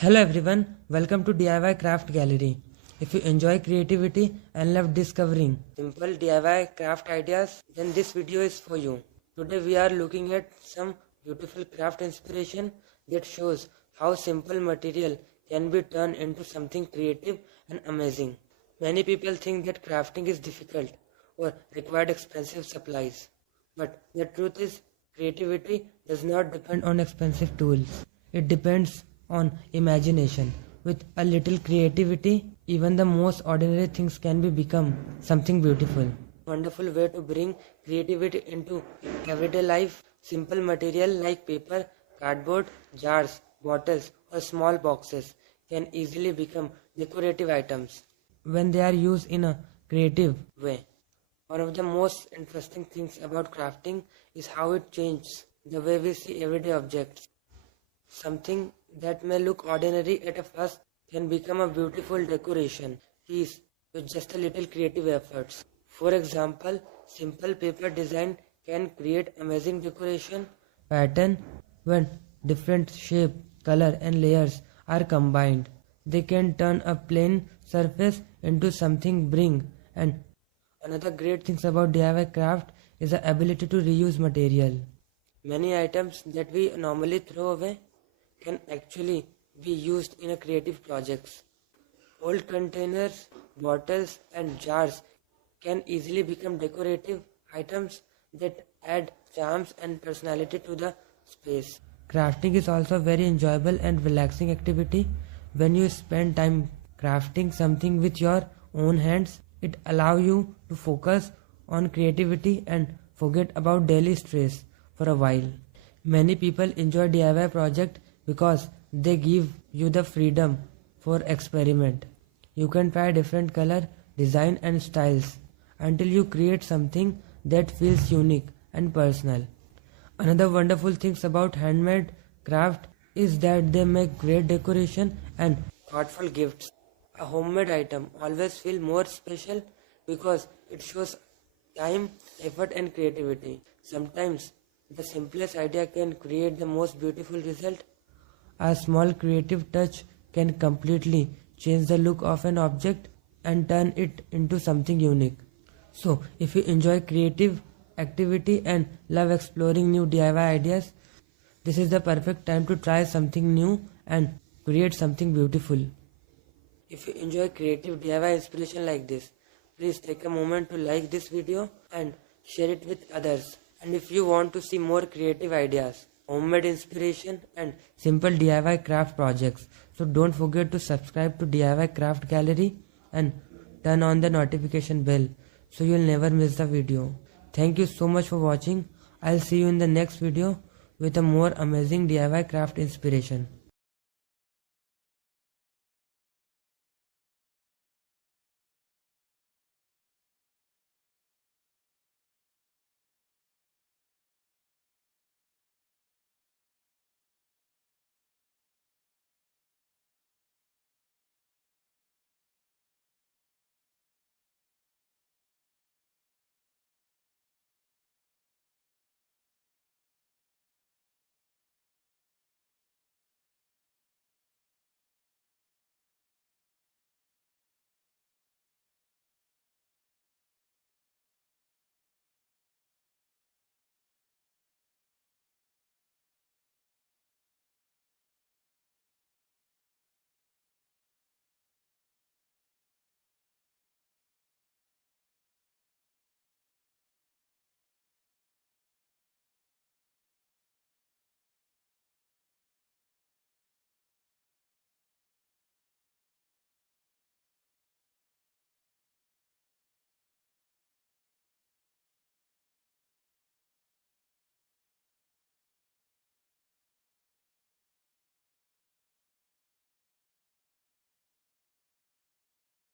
Hello everyone, welcome to DIY Craft Gallery. If you enjoy creativity and love discovering simple DIY craft ideas, then this video is for you. Today we are looking at some beautiful craft inspiration that shows how simple material can be turned into something creative and amazing. Many people think that crafting is difficult or required expensive supplies. But the truth is, creativity does not depend on expensive tools. It depends on imagination. With a little creativity, even the most ordinary things can become something beautiful. Wonderful way to bring creativity into everyday life. Simple material like paper, cardboard, jars, bottles, or small boxes can easily become decorative items when they are used in a creative way. One of the most interesting things about crafting is how it changes the way we see everyday objects. Something that may look ordinary at a first can become a beautiful decoration piece with just a little creative efforts. For example, simple paper design can create amazing decoration pattern when different shape, color and layers are combined. They can turn a plain surface into something bring. And another great thing about DIY craft is the ability to reuse material. Many items that we normally throw away can actually be used in a creative projects. Old containers, bottles and jars can easily become decorative items that add charms and personality to the space. Crafting is also a very enjoyable and relaxing activity. When you spend time crafting something with your own hands, it allows you to focus on creativity and forget about daily stress for a while. Many people enjoy DIY projects because they give you the freedom for experiment. You can try different color, design and styles until you create something that feels unique and personal. Another wonderful things about handmade craft is that they make great decoration and thoughtful gifts. A homemade item always feels more special because it shows time, effort and creativity. Sometimes the simplest idea can create the most beautiful result. A small creative touch can completely change the look of an object and turn it into something unique. So, if you enjoy creative activity and love exploring new DIY ideas, this is the perfect time to try something new and create something beautiful. If you enjoy creative DIY inspiration like this, please take a moment to like this video and share it with others. And if you want to see more creative ideas, homemade inspiration and simple DIY craft projects, so don't forget to subscribe to DIY Craft Gallery and turn on the notification bell so you'll never miss the video. Thank you so much for watching. I'll see you in the next video with a more amazing DIY craft inspiration.